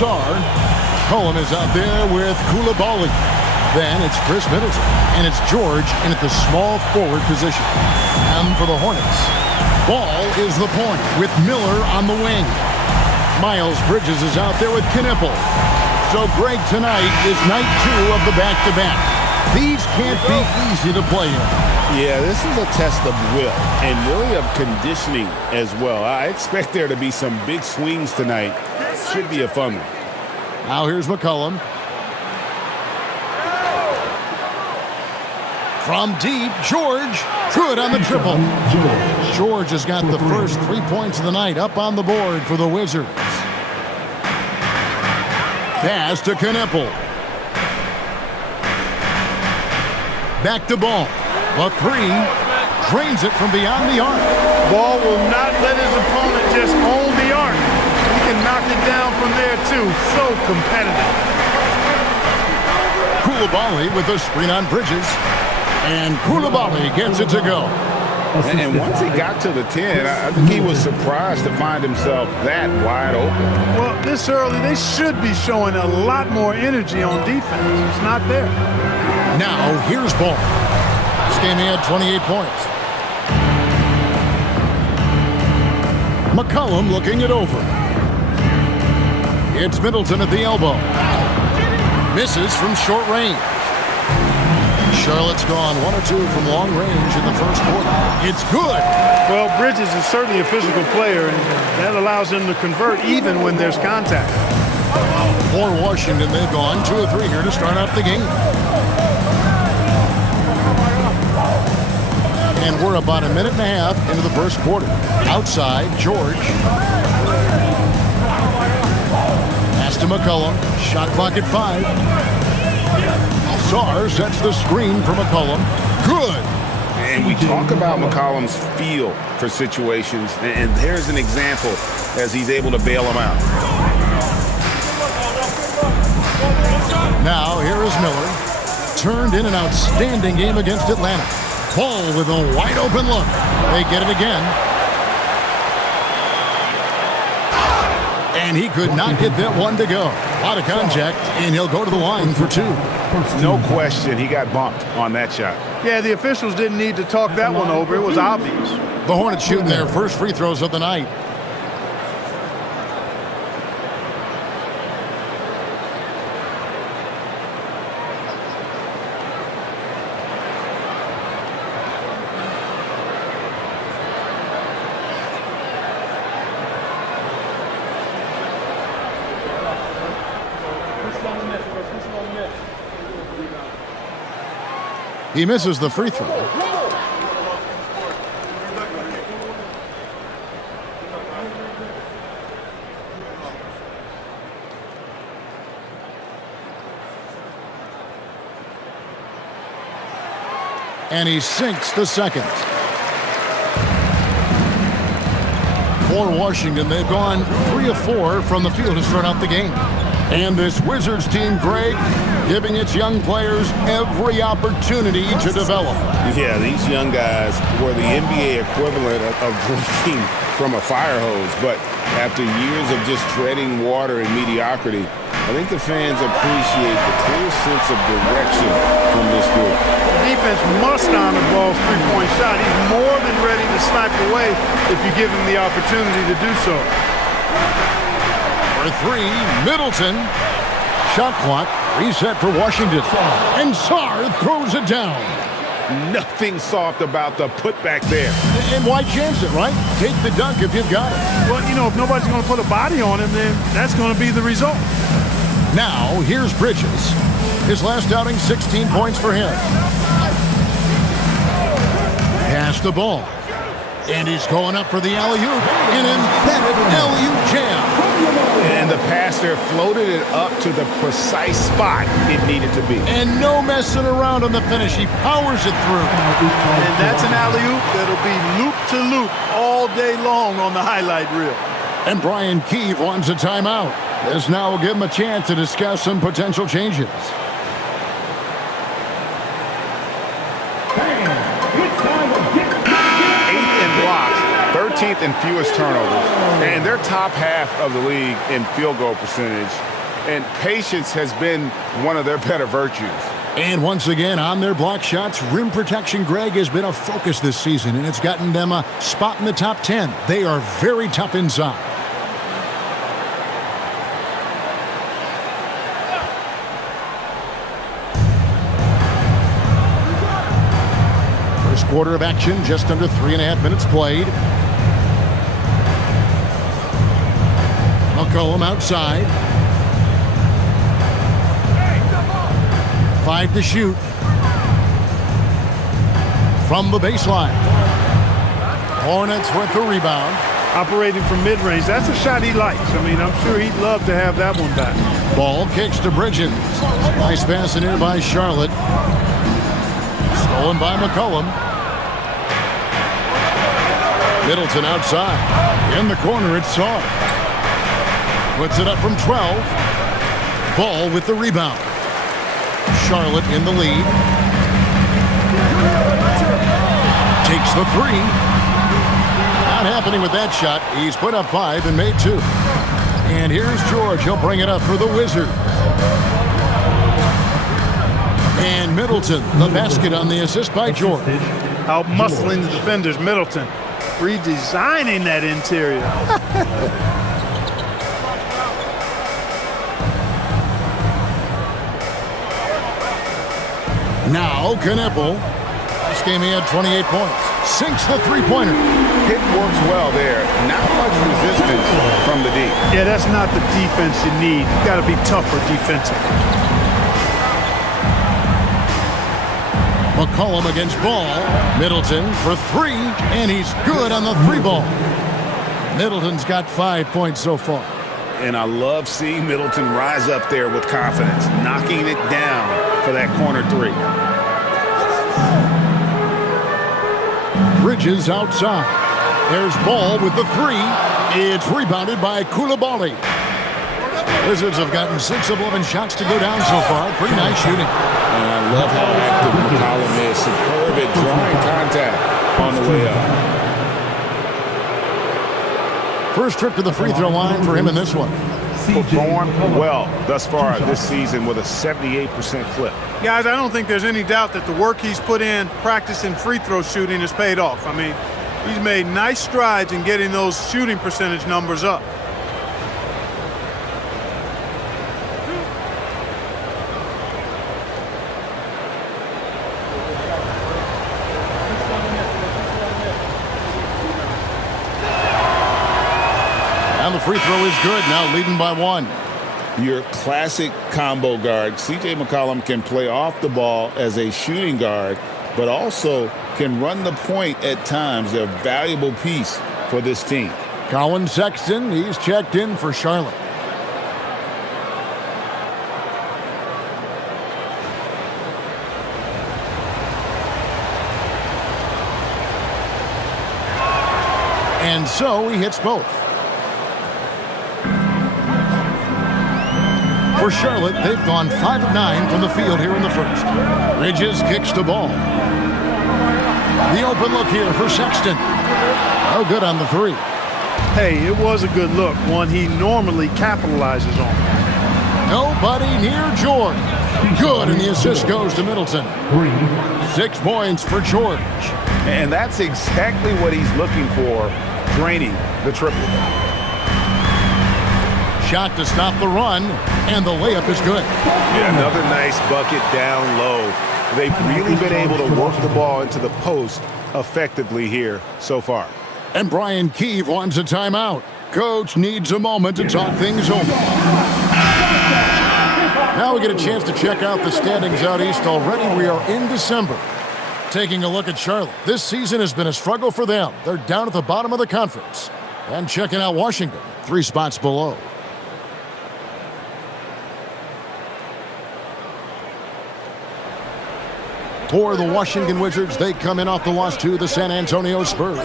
Sar. Cullen is out there with Coulibaly. Then it's Chris Middleton. And it's George in at the small forward position. And for the Hornets, Ball is the point with Miller on the wing. Miles Bridges is out there with Knipple. So, Greg, tonight is night 2 of the back-to-back. These can't be easy to play in. Yeah, this is a test of will and really of conditioning as well. I expect there to be some big swings tonight. Should be a fun one. Now here's McCollum. From deep, George. Good on the triple. George has got the first 3 points of the night up on the board for the Wizards. Pass to Knipple. Back to Ball. A 3. Drains it from beyond the arc. Ball will not let his opponent just own the arc. He can knock it down from there, too. So competitive. Coulibaly with a screen on Bridges. And Coulibaly gets it to go. And once he got to the 10, I think he was surprised to find himself that wide open. Well, this early, they should be showing a lot more energy on defense. It's not there. Now, here's Ball. This game he had 28 points. McCollum looking it over. It's Middleton at the elbow. Misses from short range. Charlotte's gone 1 or 2 from long range in the first quarter. It's good. Well, Bridges is certainly a physical player, and that allows him to convert even when there's contact. For Washington, they've gone 2 or 3 here to start out the game. And we're about a minute and a half into the first quarter. Outside, George. Pass to McCollum. Shot clock at 5. Sar sets the screen for McCollum. Good. And we talk about McCollum's feel for situations, and there's an example as he's able to bail them out. Now, here is Miller. Turned in an outstanding game against Atlanta. Ball with a wide-open look. They get it again. And he could not get that one to go. A lot of contact, and he'll go to the line for 2. No question, he got bumped on that shot. Yeah, the officials didn't need to talk that one over. It was obvious. The Hornets shooting their first free throws of the night. He misses the free throw. And he sinks the second. For Washington, they've gone 3 of 4 from the field to start out the game. And this Wizards team, Greg, giving its young players every opportunity to develop. Yeah, these young guys were the NBA equivalent of drinking from a fire hose. But after years of just treading water and mediocrity, I think the fans appreciate the clear sense of direction from this group. The defense must honor Ball's three-point shot. He's more than ready to snipe away if you give him the opportunity to do so. For 3, Middleton. Shot clock reset for Washington. And Sar throws it down. Nothing soft about the putback there. And why chance it, right? Take the dunk if you've got it. Well, you know, if nobody's going to put a body on him, then that's going to be the result. Now, here's Bridges. His last outing, 16 points for him. Pass the ball. And he's going up for the alley-oop. An emphatic alley-oop jam. And the pass there floated it up to the precise spot it needed to be. And no messing around on the finish. He powers it through. And that's an alley-oop that'll be loop-to-loop all day long on the highlight reel. And Brian Keefe wants a timeout. This now will give him a chance to discuss some potential changes. 13th in fewest turnovers, and they're top half of the league in field goal percentage. and patience has been one of their better virtues. And once again, on their block shots, rim protection, Greg, has been a focus this season, and it's gotten them a spot in the top 10. They are very tough inside. First quarter of action, just under 3.5 minutes played. McCollum outside. 5 to shoot. From the baseline. Hornets with the rebound. Operating from mid-range, that's a shot he likes. I mean, I'm sure he'd love to have that one back. Ball kicks to Bridges. Nice pass in here by Charlotte. Stolen by McCollum. Middleton outside. In the corner, it's Saw. Puts it up from 12. Ball with the rebound. Charlotte in the lead. Takes the three. Not happening with that shot. He's put up 5 and made 2. And here's George. He'll bring it up for the Wizards. And Middleton, the basket on the assist by George. Out muscling the defenders, Middleton. Redesigning that interior. Now, Knippel. This game he had 28 points. Sinks the three-pointer. It works well there. Not much resistance from the D. Yeah, that's not the defense you need. You got to be tougher defensively. McCollum against Ball. Middleton for 3, and he's good on the 3-ball. Middleton's got 5 points so far. And I love seeing Middleton rise up there with confidence, knocking it down for that corner 3. Bridges outside. There's Ball with the 3. It's rebounded by Coulibaly. Wizards have gotten 6 of 11 shots to go down so far. Pretty nice shooting. And I love how active McCollum is. Superb at drawing contact on the way up. First trip to the free throw line for him in this one. Performed well thus far this season with a 78% clip. Guys, I don't think there's any doubt that the work he's put in practicing free throw shooting has paid off. I mean, he's made nice strides in getting those shooting percentage numbers up. And the free throw is good, now leading by 1. Your classic combo guard. C.J. McCollum can play off the ball as a shooting guard, but also can run the point at times. A valuable piece for this team. Colin Sexton, he's checked in for Charlotte. And so he hits both. For Charlotte, they've gone 5 of 9 from the field here in the first. Bridges kicks the ball. The open look here for Sexton. Oh, good on the 3. Hey, it was a good look, one he normally capitalizes on. Nobody near George. Good, and the assist goes to Middleton. 6 points for George. And that's exactly what he's looking for, draining the triple. Shot to stop the run, and the layup is good. Yeah, another nice bucket down low. They've really been able to work the ball into the post effectively here so far. And Brian Keefe wants a timeout. Coach needs a moment to talk things over. Now we get a chance to check out the standings out east already. We are in December. Taking a look at Charlotte. This season has been a struggle for them. They're down at the bottom of the conference. And checking out Washington, 3 spots below. For the Washington Wizards, they come in off the loss to the San Antonio Spurs.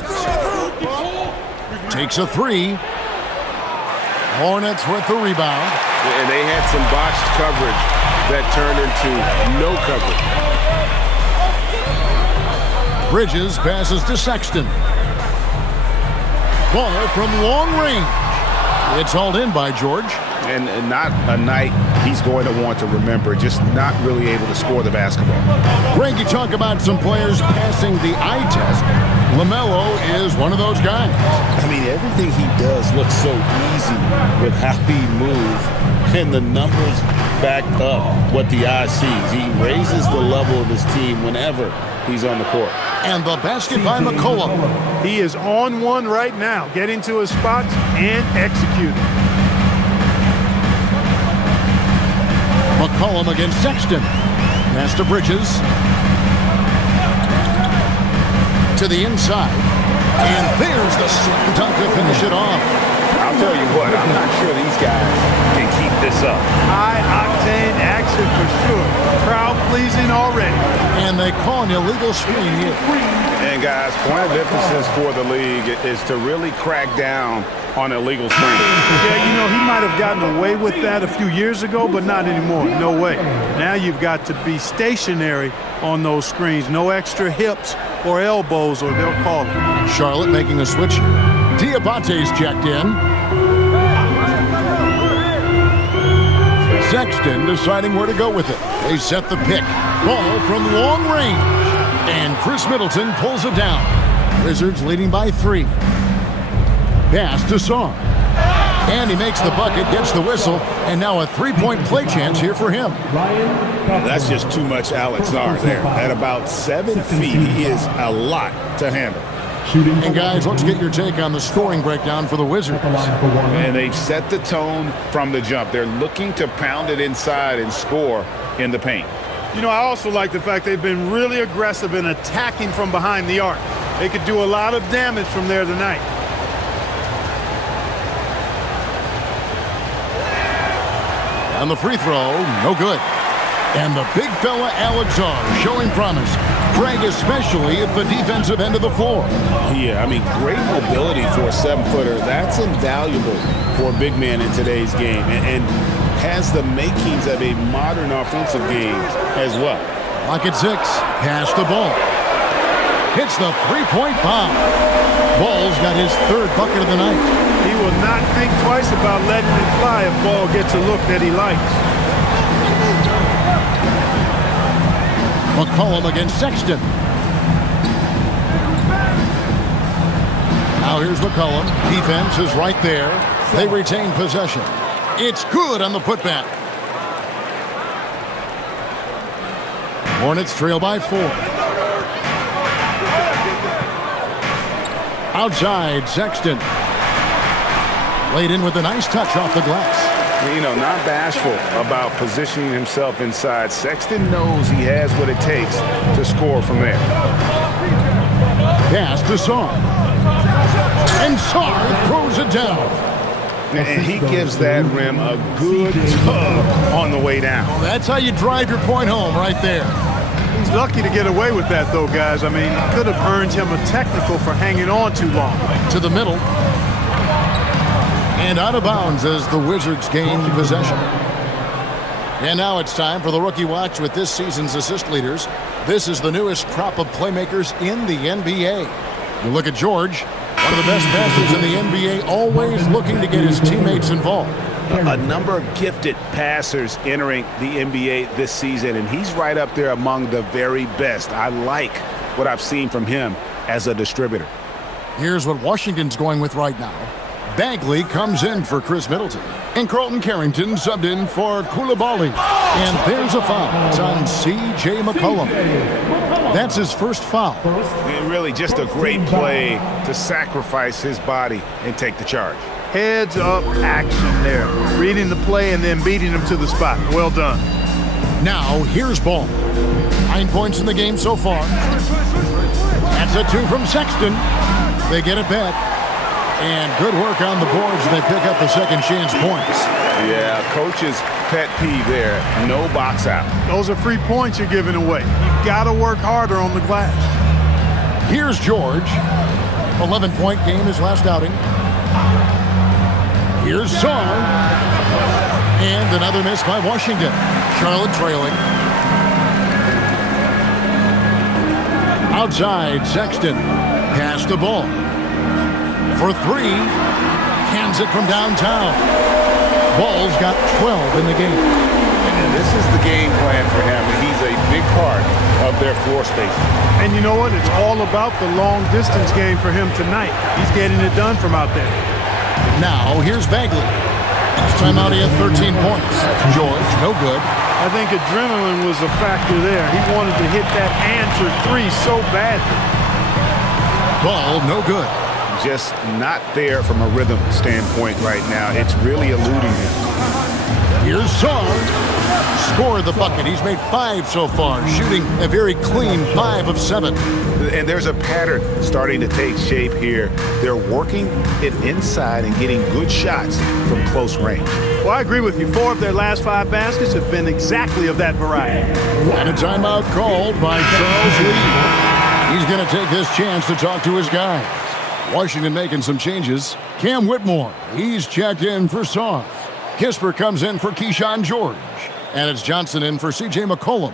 Takes a 3. Hornets with the rebound. And they had some botched coverage that turned into no coverage. Bridges passes to Sexton. Ball from long range. It's hauled in by George. And not a night he's going to want to remember, just not really able to score the basketball. Greg, you talk about some players passing the eye test. LaMelo is one of those guys. I mean, everything he does looks so easy with how he moves, and the numbers back up what the eye sees. He raises the level of his team whenever he's on the court. And the basket by McCollum. He is on one right now, getting to his spots and executing. McCollum against Sexton. Pass to Bridges. To the inside. And there's the slam dunk to finish it off. I'll tell you what, I'm not sure these guys can keep this up. High-octane action for sure. Crowd-pleasing already. And they call an illegal screen here. And guys, point of emphasis for the league is to really crack down on illegal screens. Yeah, you know, he might have gotten away with that a few years ago, but not anymore. No way. Now you've got to be stationary on those screens. No extra hips or elbows, or they'll call it. Charlotte making a switch here. Diabate's checked in. Sexton deciding where to go with it. They set the pick. Ball from long range. And Chris Middleton pulls it down. Wizards leading by 3. Pass to Song. And he makes the bucket, gets the whistle, and now a three-point play chance here for him. That's just too much Alex Zar there. At about 7 feet, he is a lot to handle. And guys, let's get your take on the scoring breakdown for the Wizards. And they've set the tone from the jump. They're looking to pound it inside and score in the paint. You know, I also like the fact they've been really aggressive in attacking from behind the arc. They could do a lot of damage from there tonight. On the free throw, no good. And the big fella Alex Zar showing promise. Greg, especially at the defensive end of the floor. Yeah, I mean, great mobility for a 7-footer. That's invaluable for a big man in today's game, and has the makings of a modern offensive game as well. Lock at 6. Pass the ball. Hits the three-point bomb. Ball's got his 3rd bucket of the night. He will not think twice about letting it fly if Ball gets a look that he likes. McCollum against Sexton. Now here's McCollum. Defense is right there. They retain possession. It's good on the putback. Hornets trail by 4. Outside, Sexton. Laid in with a nice touch off the glass. You know, not bashful about positioning himself inside. Sexton knows he has what it takes to score from there. Pass to Song. And Song throws it down. And he gives that rim a good tug on the way down. Well, that's how you drive your point home right there. He's lucky to get away with that, though, guys. I mean, it could have earned him a technical for hanging on too long. To the middle. And out of bounds as the Wizards gain possession. And now it's time for the Rookie Watch with this season's assist leaders. This is the newest crop of playmakers in the NBA. You look at George, one of the best passers in the NBA, always looking to get his teammates involved. A number of gifted passers entering the NBA this season, and he's right up there among the very best. I like what I've seen from him as a distributor. Here's what Washington's going with right now. Bagley comes in for Chris Middleton. And Carlton Carrington subbed in for Coulibaly. And there's a foul. It's on C.J. McCollum. That's his first foul. And really just a great play to sacrifice his body and take the charge. Heads up action there. Reading the play and then beating him to the spot. Well done. Now, here's Ball. 9 points in the game so far. That's a 2 from Sexton. They get it back. And good work on the boards. They pick up the second chance points. Yeah, coach's pet peeve there. No box out. Those are free points you're giving away. You got to work harder on the glass. Here's George. 11-point game his last outing. Here's Song. And another miss by Washington. Charlotte trailing. Outside, Sexton. Pass the ball. For 3, cans it from downtown. Ball's got 12 in the game. And this is the game plan for him. He's a big part of their floor spacing. And you know what? It's all about the long-distance game for him tonight. He's getting it done from out there. Now, here's Bagley. Last time out, he had 13 points. George, no good. I think adrenaline was a factor there. He wanted to hit that answer three so badly. Ball, no good. Just not there from a rhythm standpoint right now. It's really eluding him. Here's Song. Scored the bucket. He's made 5 so far, shooting a very clean 5 of 7. And there's a pattern starting to take shape here. They're working it inside and getting good shots from close range. Well, I agree with you. 4 of their last 5 baskets have been exactly of that variety. And a timeout called by Charles Lee. He's going to take this chance to talk to his guys. Washington making some changes. Cam Whitmore, he's checked in for Song. Kisper comes in for Keyshawn George. And it's Johnson in for C.J. McCollum.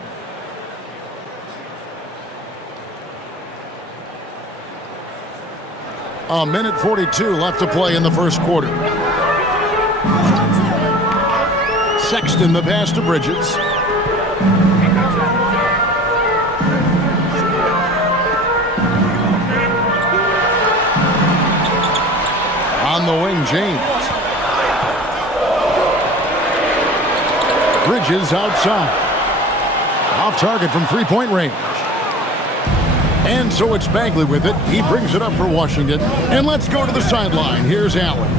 A minute 42 left to play in the first quarter. Sexton the pass to Bridges. On the wing, James. Bridges outside. Off target from three-point range. And so it's Bagley with it. He brings it up for Washington. And let's go to the sideline. Here's Allen.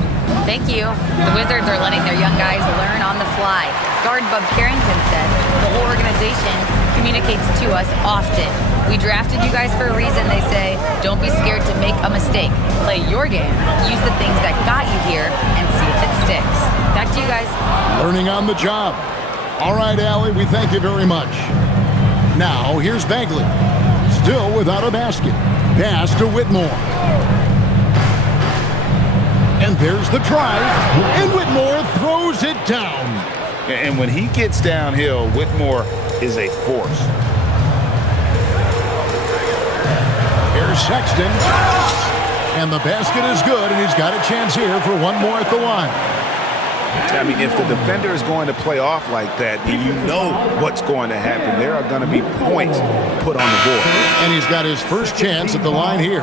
Thank you. The Wizards are letting their young guys learn on the fly. Guard Bub Carrington said, the whole organization communicates to us often. We drafted you guys for a reason, they say. Don't be scared to make a mistake. Play your game. Use the things that got you here and see if it sticks. Back to you guys. Learning on the job. All right, Allie, we thank you very much. Now, here's Bagley. Still without a basket. Pass to Whitmore. And there's the drive. And Whitmore throws it down. And when he gets downhill, Whitmore is a force. Here's Sexton. And the basket is good, and he's got a chance here for one more at the line. I mean, if the defender is going to play off like that, then you know what's going to happen. There are going to be points put on the board. And he's got his first chance at the line here.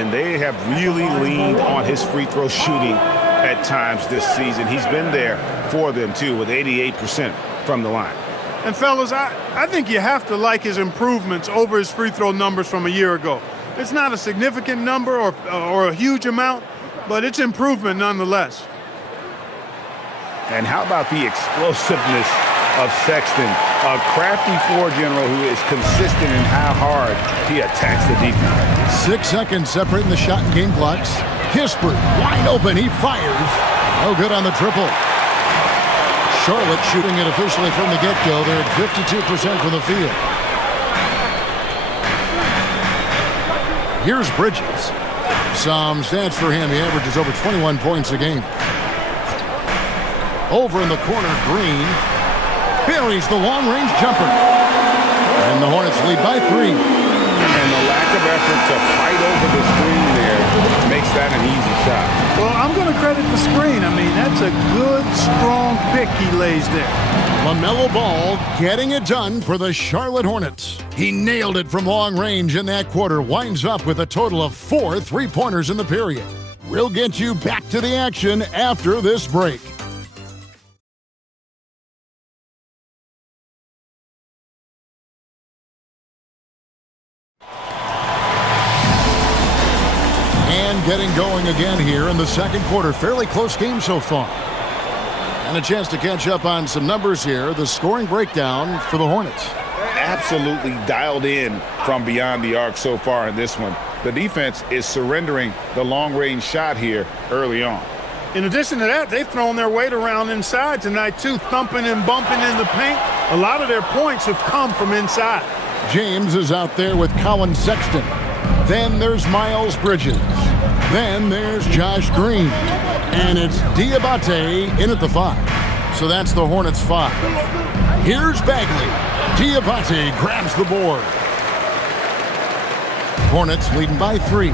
And they have really leaned on his free throw shooting at times this season. He's been there for them, too, with 88% from the line. And, fellas, I think you have to like his improvements over his free throw numbers from a year ago. It's not a significant number or a huge amount, but it's improvement nonetheless. And how about the explosiveness of Sexton, a crafty floor general who is consistent in how hard he attacks the defense. 6 seconds separating the shot and game clocks. Kisper, wide open, he fires. No good on the triple. Charlotte shooting it officially from the get-go. They're at 52% from the field. Here's Bridges. Some stats for him. He averages over 21 points a game. Over in the corner, Green buries the long-range jumper. And the Hornets lead by 3. And the lack of effort to fight over the screen there makes that an easy shot. Well, I'm going to credit the screen. I mean, that's a good, strong pick he lays there. LaMelo Ball getting it done for the Charlotte Hornets. He nailed it from long range in that quarter. Winds up with a total of 4 3-pointers in the period. We'll get you back to the action after this break. Getting going again here in the second quarter. Fairly close game so far. And a chance to catch up on some numbers here. The scoring breakdown for the Hornets. Absolutely dialed in from beyond the arc so far in this one. The defense is surrendering the long-range shot here early on. In addition to that, they've thrown their weight around inside tonight, too, thumping and bumping in the paint. A lot of their points have come from inside. James is out there with Colin Sexton. Then there's Miles Bridges. Then there's Josh Green. And it's Diabate in at the 5. So that's the Hornets 5. Here's Bagley. Diabate grabs the board. Hornets leading by 3.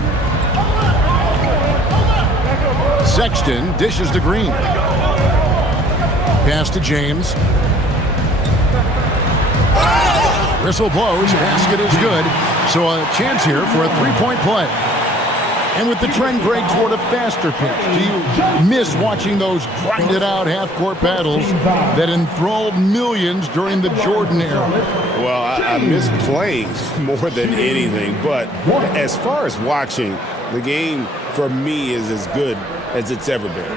Sexton dishes to Green. Pass to James. Whistle blows. Basket is good. So a chance here for a three-point play. And with the trend, Greg, toward a faster pitch, do you miss watching those grinded-out half-court battles that enthralled millions during the Jordan era? Well, I miss playing more than anything. But as far as watching, the game for me is as good as it's ever been.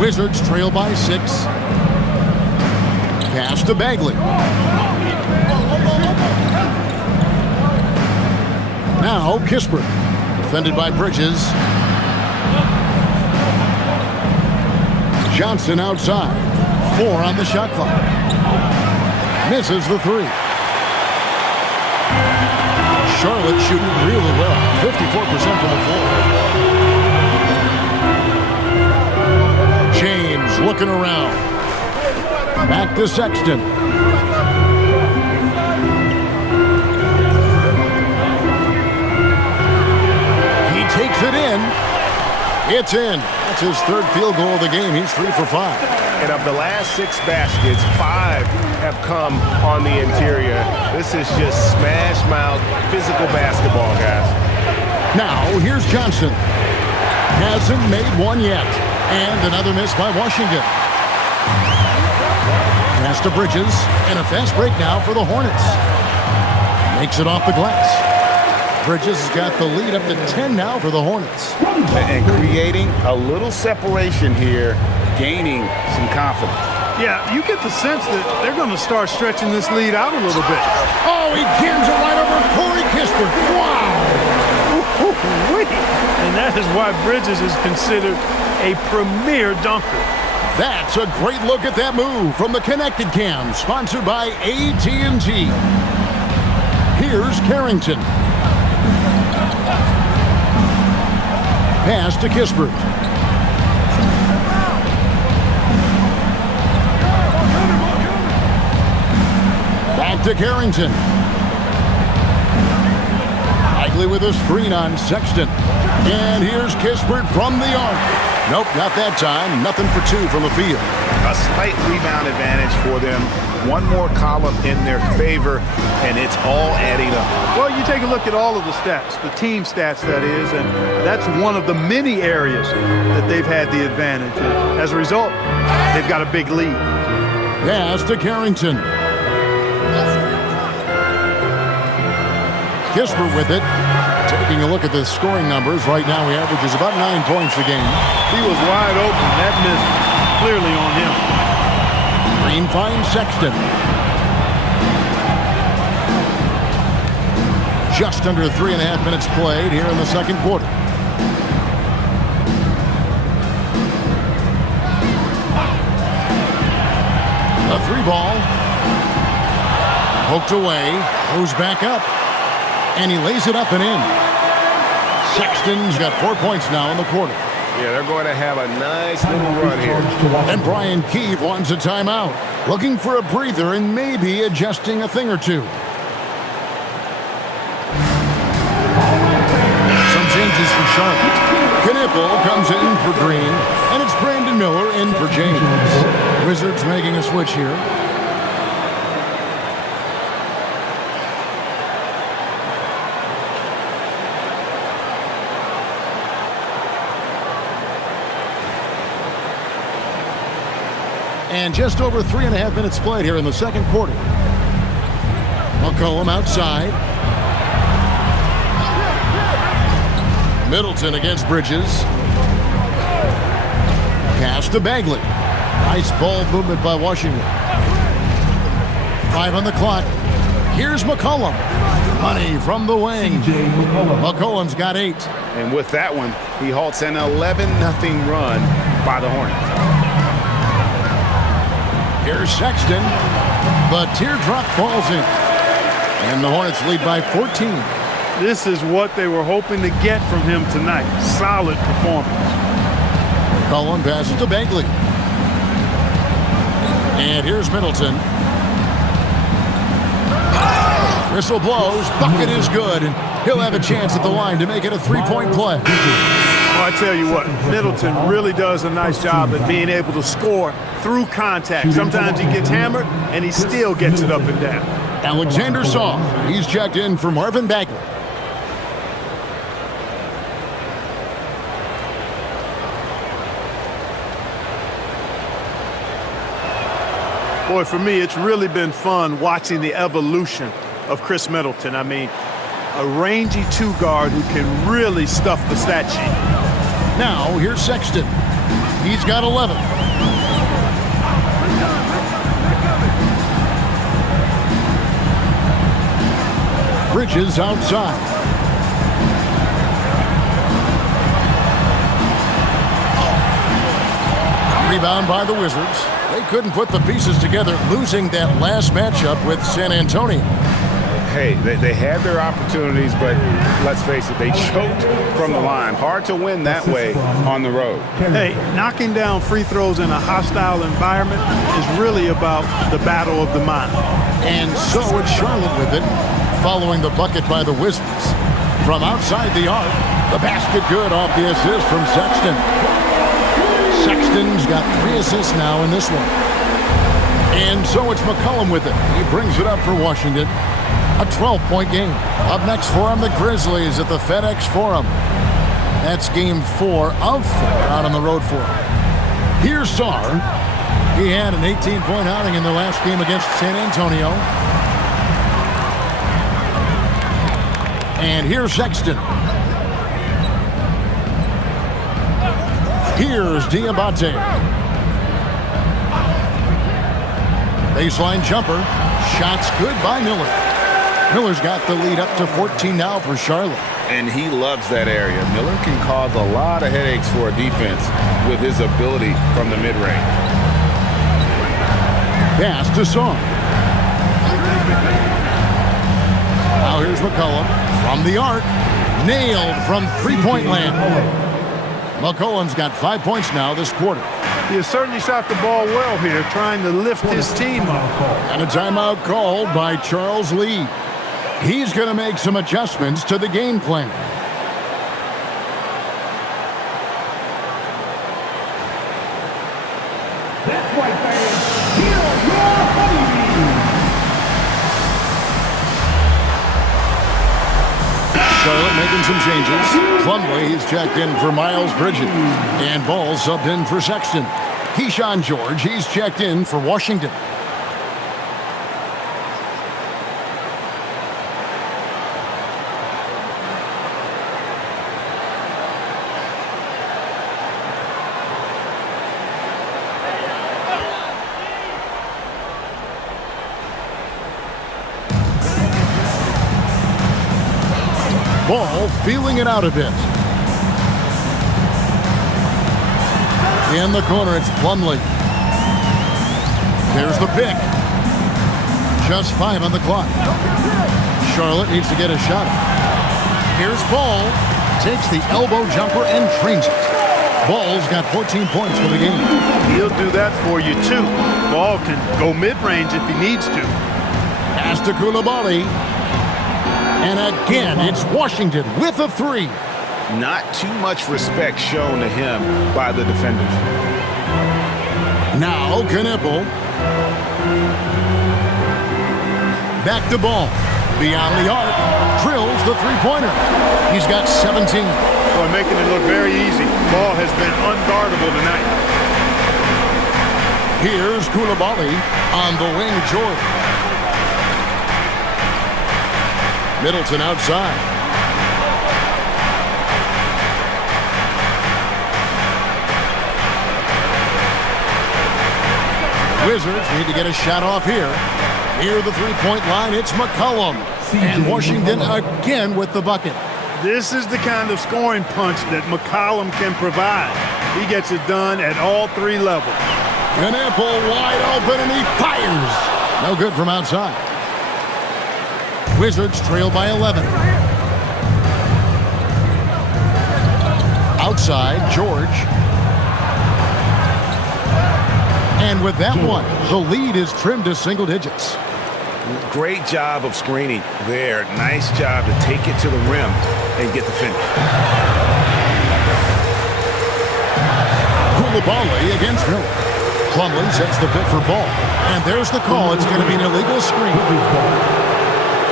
Wizards trail by 6. Pass to Bagley. Now Kispert, defended by Bridges. Johnson outside. 4 on the shot clock. Misses the 3. Charlotte shooting really well. 54% from the floor. James looking around. Back to Sexton. He takes it in. It's in. That's his 3rd field goal of the game. He's 3 for 5. And of the last 6 baskets, 5 have come on the interior. This is just smash mouth physical basketball, guys. Now, here's Johnson. Hasn't made one yet. And another miss by Washington. Pass to Bridges, and a fast break now for the Hornets. Makes it off the glass. Bridges has got the lead up to 10 now for the Hornets. And creating a little separation here, gaining some confidence. Yeah, you get the sense that they're going to start stretching this lead out a little bit. Oh, he jams it right over Corey Kispert. Wow! And that is why Bridges is considered a premier dunker. That's a great look at that move from the Connected Cam, sponsored by AT&T. Here's Carrington. Pass to Kispert. Back to Carrington. Bagley with a screen on Sexton. And here's Kispert from the arc. Nope, not that time. Nothing for 2 from the field. A slight rebound advantage for them. One more column in their favor, and it's all adding up. Well, you take a look at all of the stats, the team stats, that is, and that's one of the many areas that they've had the advantage. And as a result, they've got a big lead. Pass to Carrington. Kispert with it. Taking a look at the scoring numbers, right now he averages about 9 points a game. He was wide open. That miss clearly on him. Green finds Sexton. Just under 3.5 minutes played here in the second quarter. The 3 ball. Poked away. Goes back up. And he lays it up and in. Sexton's got 4 points now in the quarter. Yeah, they're going to have a nice little run here. And Brian Keefe wants a timeout. Looking for a breather and maybe adjusting a thing or 2. Some changes for Charlotte. Knipple comes in for Green. And it's Brandon Miller in for James. Wizards making a switch here. And just over 3.5 minutes played here in the second quarter. McCollum outside. Middleton against Bridges. Pass to Bagley. Nice ball movement by Washington. 5 on the clock. Here's McCollum. Money from the wing. McCollum's got 8. And with that one, he halts an 11-0 run by the Hornets. Here's Sexton. The teardrop falls in. And the Hornets lead by 14. This is what they were hoping to get from him tonight. Solid performance. McCollum passes to Bagley. And here's Middleton. Whistle blows. Bucket is good. And He'll have a chance at the line to make it a three-point play. Well, I tell you what, Middleton really does a nice job at being able to score through contact. Sometimes he gets hammered, and he still gets it up and down. Alexander Song, he's checked in for Marvin Bagley. Boy, for me, it's really been fun watching the evolution of Chris Middleton. I mean, a rangy two-guard who can really stuff the stat sheet. Now, here's Sexton. He's got 11. Bridges outside. Rebound by the Wizards. They couldn't put the pieces together, losing that last matchup with San Antonio. Hey, they had their opportunities, but let's face it, they choked from the line. Hard to win that way on the road. Hey, knocking down free throws in a hostile environment is really about the battle of the mind. And so it's Charlotte with it, following the bucket by the Wizards. From outside the arc, the basket good off the assist from Sexton. Sexton's got 3 assists now in this one. And so it's McCollum with it. He brings it up for Washington. A 12-point game. Up next for him, the Grizzlies at the FedEx Forum. That's game 4 of 4 out on the road for him. Here's Sarr. He had an 18-point outing in the last game against San Antonio. And here's Sexton. Here's Diabate. Baseline jumper. Shots good by Miller. Miller's got the lead up to 14 now for Charlotte. And he loves that area. Miller can cause a lot of headaches for a defense with his ability from the mid-range. Pass to Song. Now here's McCollum from the arc. Nailed from three-point land. McCollum's got 5 points now this quarter. He has certainly shot the ball well here, trying to lift his team up. And a timeout called by Charles Lee. He's going to make some adjustments to the game plan. That's right, fans. Here are your honeybees. Charlotte making some changes. Plumlee, he's checked in for Miles Bridges. And Ball subbed in for Sexton. Keyshawn George, he's checked in for Washington. Ball feeling it out a bit. In the corner, it's Plumlee. There's the pick. Just 5 on the clock. Charlotte needs to get a shot. Here's Ball. Takes the elbow jumper and drains it. Ball's got 14 points for the game. He'll do that for you, too. Ball can go mid-range if he needs to. Pass to Koulibaly. And again, it's Washington with a 3. Not too much respect shown to him by the defenders. Now, Knippel. Back to Ball. Beyond the arc. Drills the three-pointer. He's got 17. Boy, making it look very easy. Ball has been unguardable tonight. Here's Koulibaly on the wing, George. Middleton outside. Wizards need to get a shot off here. Near the three-point line, it's McCollum. And Washington again with the bucket. This is the kind of scoring punch that McCollum can provide. He gets it done at all 3 levels. Knippel wide open, and he fires. No good from outside. Wizards trail by 11. Outside, George. And with that one, the lead is trimmed to single digits. Great job of screening there. Nice job to take it to the rim and get the finish. Koulibaly against Miller. Plumlee sets the pick for Ball. And there's the call. It's going to be an illegal screen.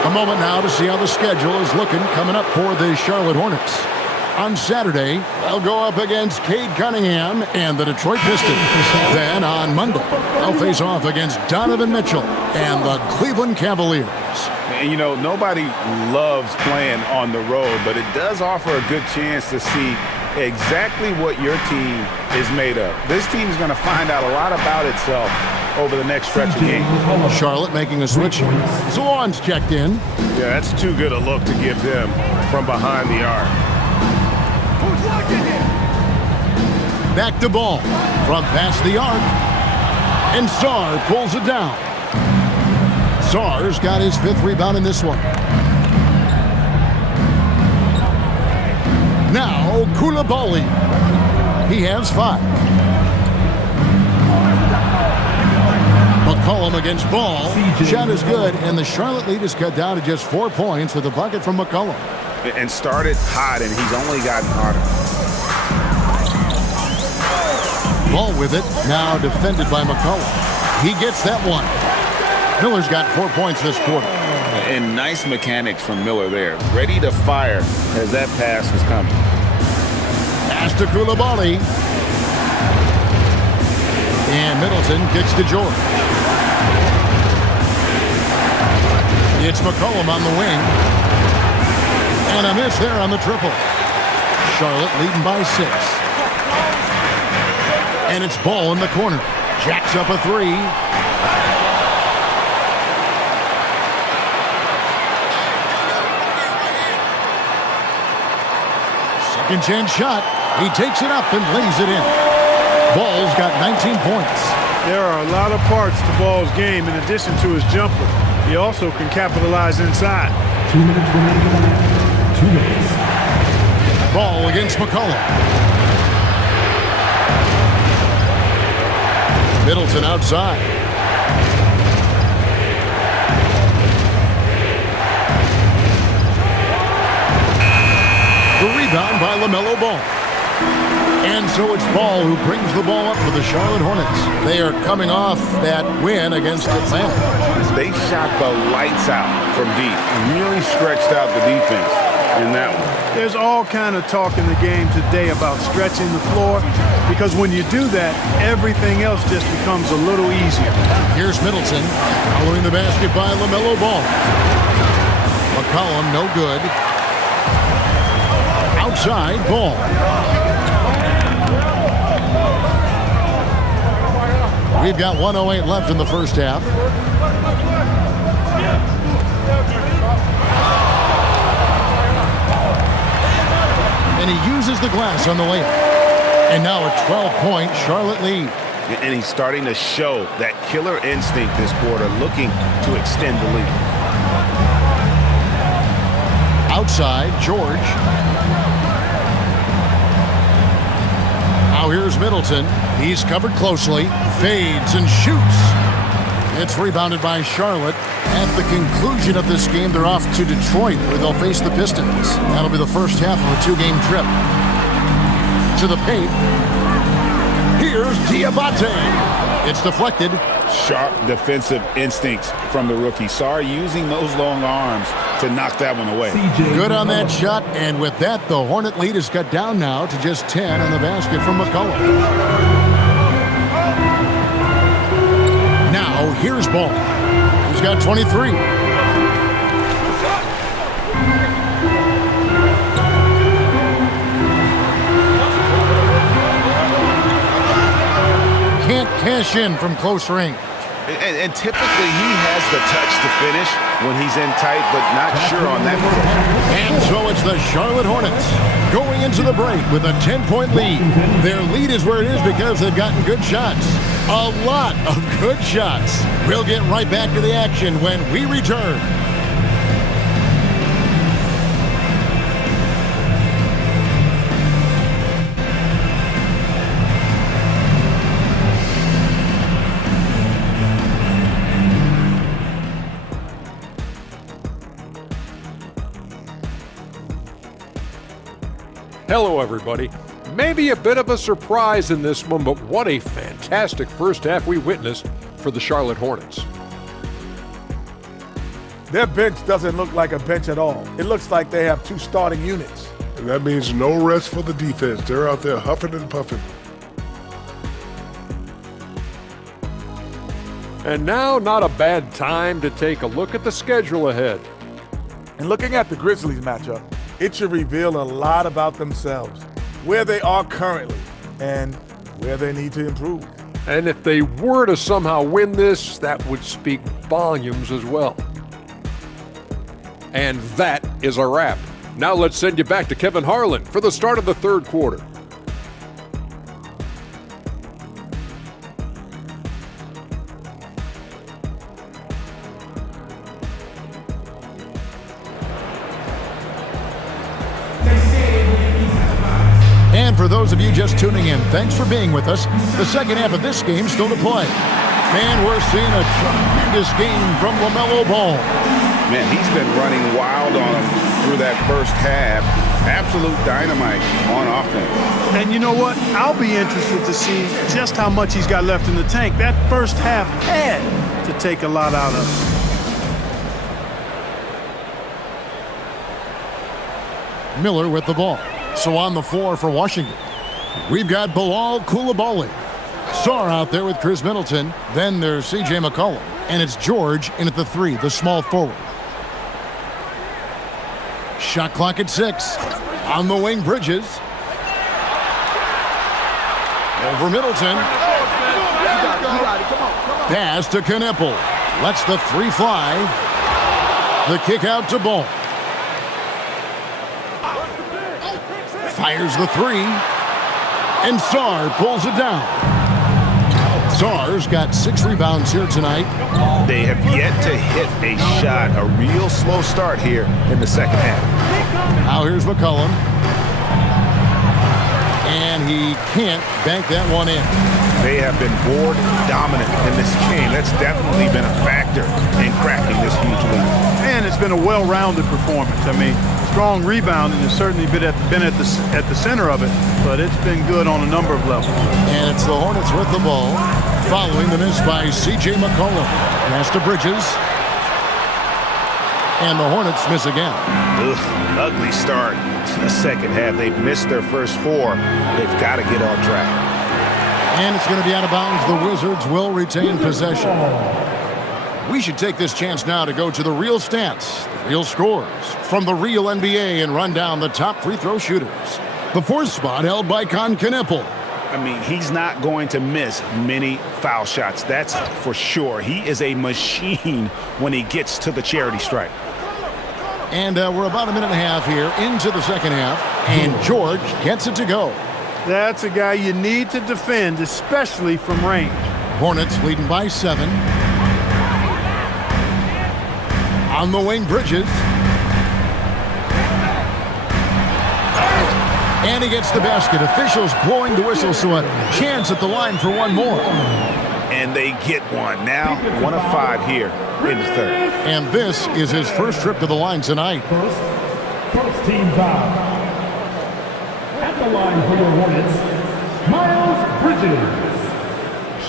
A moment now to see how the schedule is looking coming up for the Charlotte Hornets. On Saturday, they'll go up against Cade Cunningham and the Detroit Pistons. Then on Monday, they'll face off against Donovan Mitchell and the Cleveland Cavaliers. And, you know, nobody loves playing on the road, but it does offer a good chance to see exactly what your team is made of. This team is going to find out a lot about itself over the next stretch of games. Charlotte making a switch. Zawan's checked in. Yeah, that's too good a look to give them from behind the arc. Back to Ball from past the arc. And Sarr pulls it down. Sarr's got his 5th rebound in this one. Now Koulibaly. He has 5. McCollum against Ball. Shot is good, and the Charlotte lead is cut down to just 4 points with a bucket from McCollum. And started hot, and he's only gotten hotter. Ball with it, now defended by McCollum. He gets that one. Miller's got 4 points this quarter. And nice mechanics from Miller there. Ready to fire as that pass was coming. Pass to Koulibaly. And Middleton kicks to George. It's McCollum on the wing. And a miss there on the triple. Charlotte leading by 6. And it's Ball in the corner. Jacks up a 3. Second chance shot. He takes it up and lays it in. Ball's got 19 points. There are a lot of parts to Ball's game in addition to his jumper. He also can capitalize inside. 2 minutes remaining. 2 minutes. Ball against McCollum. Middleton outside. The rebound by LaMelo Ball. And so it's Ball who brings the ball up for the Charlotte Hornets. They are coming off that win against Atlanta. They shot the lights out from deep. Really stretched out the defense in that one. There's all kind of talk in the game today about stretching the floor, because when you do that, everything else just becomes a little easier. Here's Middleton following the basket by LaMelo Ball. McCollum no good. Outside Ball. We've got 1:08 left in the first half. And he uses the glass on the layup. And now a 12-point Charlotte lead. And he's starting to show that killer instinct this quarter, looking to extend the lead. Outside, George. Now here's Middleton. He's covered closely. Fades and shoots. It's rebounded by Charlotte. At the conclusion of this game, they're off to Detroit, where they'll face the Pistons. That'll be the first half of a 2-game trip. To the paint. Here's Diabate. It's deflected. Sharp defensive instincts from the rookie. Sarr using those long arms to knock that one away. Good on that shot, and with that, the Hornet lead is cut down now to just 10 on the basket from McCollum. Now, here's Ball. He's got 23. Can't cash in from close range. And typically he has the touch to finish when he's in tight, but not sure on that position. And so it's the Charlotte Hornets going into the break with a 10-point lead. Their lead is where it is because they've gotten good shots. A lot of good shots. We'll get right back to the action when we return. Hello, everybody. Maybe a bit of a surprise in this one, but what a fantastic first half we witnessed for the Charlotte Hornets. Their bench doesn't look like a bench at all. It looks like they have 2 starting units. And that means no rest for the defense. They're out there huffing and puffing. And now, not a bad time to take a look at the schedule ahead. And looking at the Grizzlies matchup, it should reveal a lot about themselves, where they are currently, and where they need to improve. And if they were to somehow win this, that would speak volumes as well. And that is a wrap. Now let's send you back to Kevin Harlan for the start of the third quarter. And for those of you just tuning in, thanks for being with us. The second half of this game still to play. Man, we're seeing a tremendous game from LaMelo Ball. Man, he's been running wild on him through that first half. Absolute dynamite on offense. And you know what? I'll be interested to see just how much he's got left in the tank. That first half had to take a lot out of him. Miller with the ball. So on the floor for Washington, we've got Bilal Coulibaly. Sarr out there with Chris Middleton. Then there's C.J. McCollum. And it's George in at the 3, the small forward. Shot clock at 6. On the wing, Bridges. Over Middleton. Pass to Kneppel. Lets the 3 fly. The kick out to Ball. Fires the 3. And Sarr pulls it down. Sarr's got 6 rebounds here tonight. They have yet to hit a shot, a real slow start here in the second half. Now here's McCollum. And he can't bank that one in. They have been board dominant in this game. That's definitely been a factor in crafting this huge lead. And it's been a well-rounded performance. I mean, strong rebounding has certainly been at the center of it, but it's been good on a number of levels. And it's the Hornets with the ball, following the miss by C.J. McCollum. Pass to Bridges. And the Hornets miss again. Ugly start to the second half. They've missed their first 4. They've got to get on track. And it's going to be out of bounds. The Wizards will retain possession. We should take this chance now to go to the real stats, the real scores from the real NBA and run down the top free throw shooters. The 4th spot held by Kneppel. I mean, he's not going to miss many foul shots. That's for sure. He is a machine when he gets to the charity stripe. And we're about a minute and a half here into the second half. And George gets it to go. That's a guy you need to defend, especially from range. Hornets leading by 7. On the wing, Bridges. And he gets the basket. Officials blowing the whistle, so a chance at the line for one more. And they get one. Now 1 of 5 here in the third. And this is his first trip to the line tonight. First team foul. At the line for your Hornets, Miles Bridges.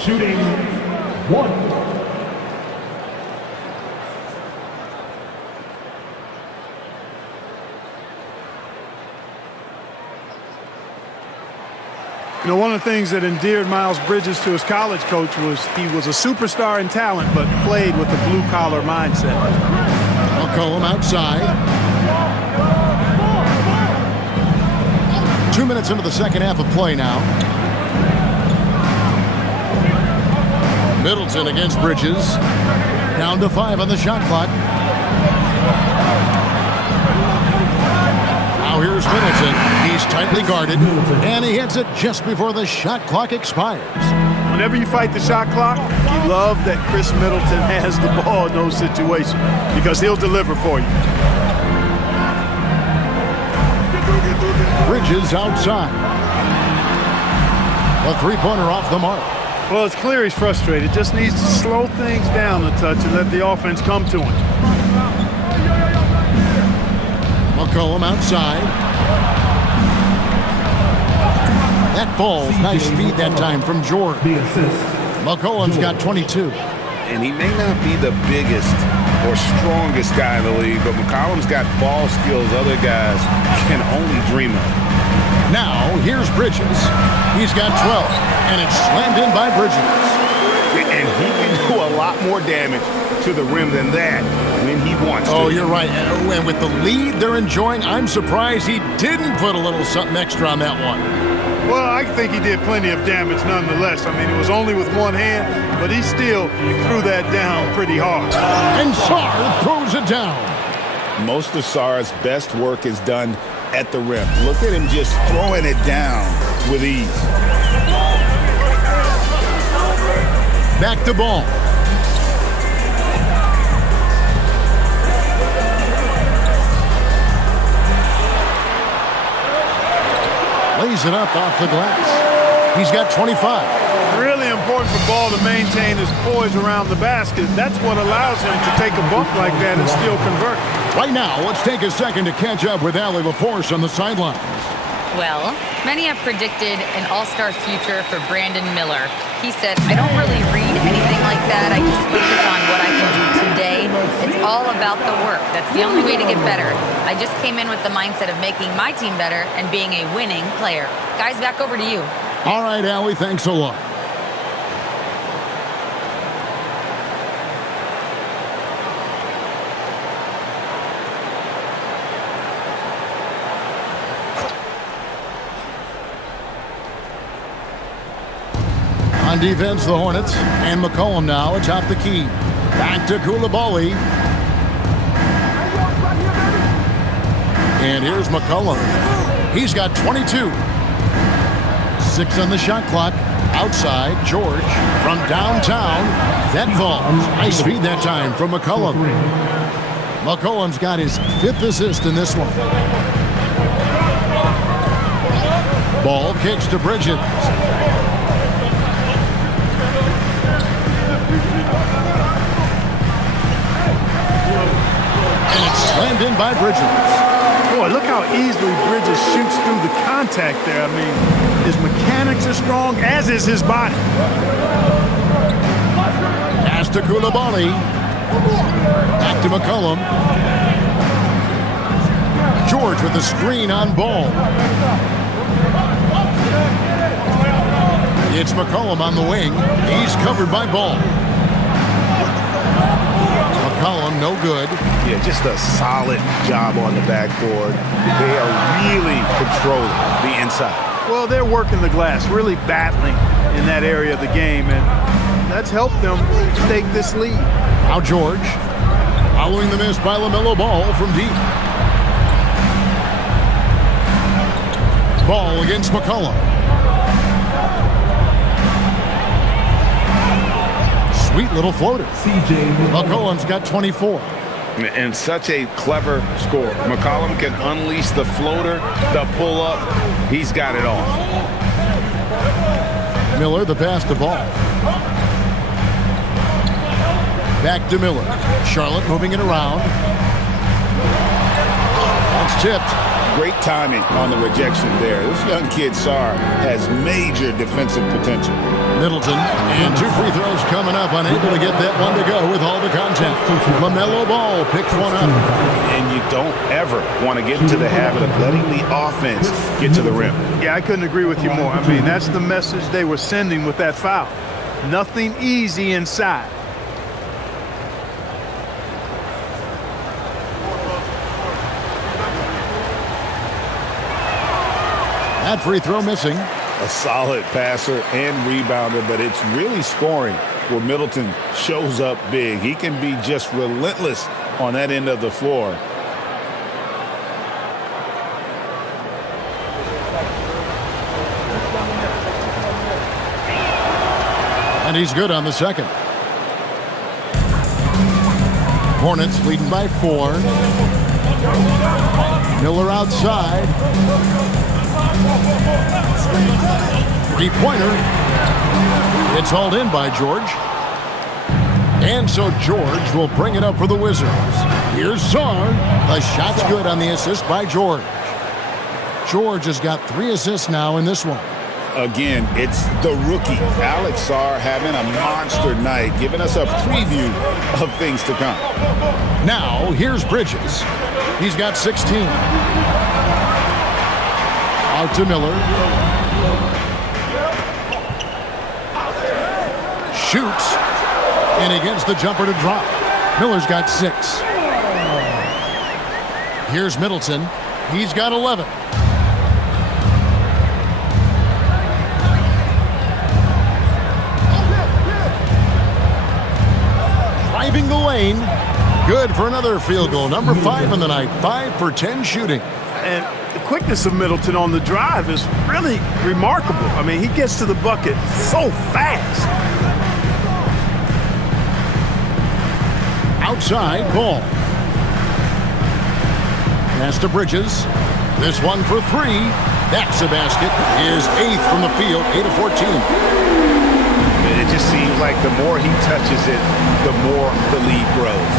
Shooting 1. You know, one of the things that endeared Miles Bridges to his college coach was he was a superstar in talent, but played with a blue-collar mindset. McCollum outside. 2 minutes into the second half of play now. Middleton against Bridges. Down to 5 on the shot clock. Now here's Middleton. He's tightly guarded, and he hits it just before the shot clock expires. Whenever you fight the shot clock, you love that Chris Middleton has the ball in those situations because he'll deliver for you. Bridges outside. A 3-pointer off the mark. Well, it's clear he's frustrated. Just needs to slow things down a touch and let the offense come to him. McCollum outside. Ball, nice speed that time from George. McCollum's got 22. And he may not be the biggest or strongest guy in the league, but McCollum's got ball skills other guys can only dream of. Now, here's Bridges. He's got 12, and it's slammed in by Bridges. And he can do a lot more damage to the rim than that when he wants to. Oh, you're right. And with the lead they're enjoying, I'm surprised he didn't put a little something extra on that one. Well, I think he did plenty of damage nonetheless. I mean, it was only with one hand, but he still threw that down pretty hard. And Sarr throws it down. Most of Sarr's best work is done at the rim. Look at him just throwing it down with ease. Back to Ball. Lays it up off the glass. He's got 25. Really important for Ball to maintain his poise around the basket. That's what allows him to take a bump like that and still convert. Right now, let's take a second to catch up with Allie LaForce on the sidelines. Well, many have predicted an all-star future for Brandon Miller. He said, I don't really read anything like that. I just focus on what I can do today. It's all about the work. That's the only way to get better. I just came in with the mindset of making my team better and being a winning player. Guys, back over to you. All right, Allie, thanks a lot. On defense, the Hornets, and McCollum now atop the key. Back to Koulibaly. And here's McCollum. He's got 22. 6 on the shot clock. Outside, George from downtown. That falls. Nice feed that time from McCollum. McCollum's got his 5th assist in this one. Ball kicks to Bridges. And it's slammed in by Bridges. Boy, look how easily Bridges shoots through the contact there. I mean, his mechanics are strong, as is his body. Pass to Koulibaly. Back to McCollum. George with the screen on Ball. It's McCollum on the wing. He's covered by Ball. McCollum, no good. Yeah, just a solid job on the backboard. They are really controlling the inside. Well, they're working the glass, really battling in that area of the game, and that's helped them stake this lead. Now George, following the miss by LaMelo Ball from deep. Ball against McCollum. Sweet little floater. McCollum's got 24. And such a clever score. McCollum can unleash the floater, the pull-up. He's got it all. Miller, the pass to Ball. Back to Miller. Charlotte moving it around. That's tipped. Great timing on the rejection there. This young kid, Sarr, has major defensive potential. Middleton, and 2 free throws coming up, unable to get that one to go with all the contact. LaMelo Ball picks one up. And you don't ever want to get into the habit of letting the offense get to the rim. Yeah, I couldn't agree with you more. I mean, that's the message they were sending with that foul. Nothing easy inside. That free throw missing. A solid passer and rebounder, but it's really scoring where Middleton shows up big. He can be just relentless on that end of the floor. And he's good on the second. Hornets leading by 4. Miller outside. Three-pointer. It's hauled in by George. And so George will bring it up for the Wizards. Here's Sarr. The shot's good on the assist by George. George has got 3 assists now in this one. Again, it's the rookie, Alex Sarr, having a monster night, giving us a preview of things to come. Now, here's Bridges. He's got 16. Out to Miller. Shoots. And he gets the jumper to drop. Miller's got 6. Here's Middleton. He's got 11. Driving the lane. Good for another field goal. Number 5 in the night. 5 for 10 shooting. And the quickness of Middleton on the drive is really remarkable. I mean, he gets to the bucket so fast. Outside, Ball. Pass to Bridges. This one for 3. That's a basket. His 8th from the field, 8 of 14. It just seems like the more he touches it, the more the lead grows.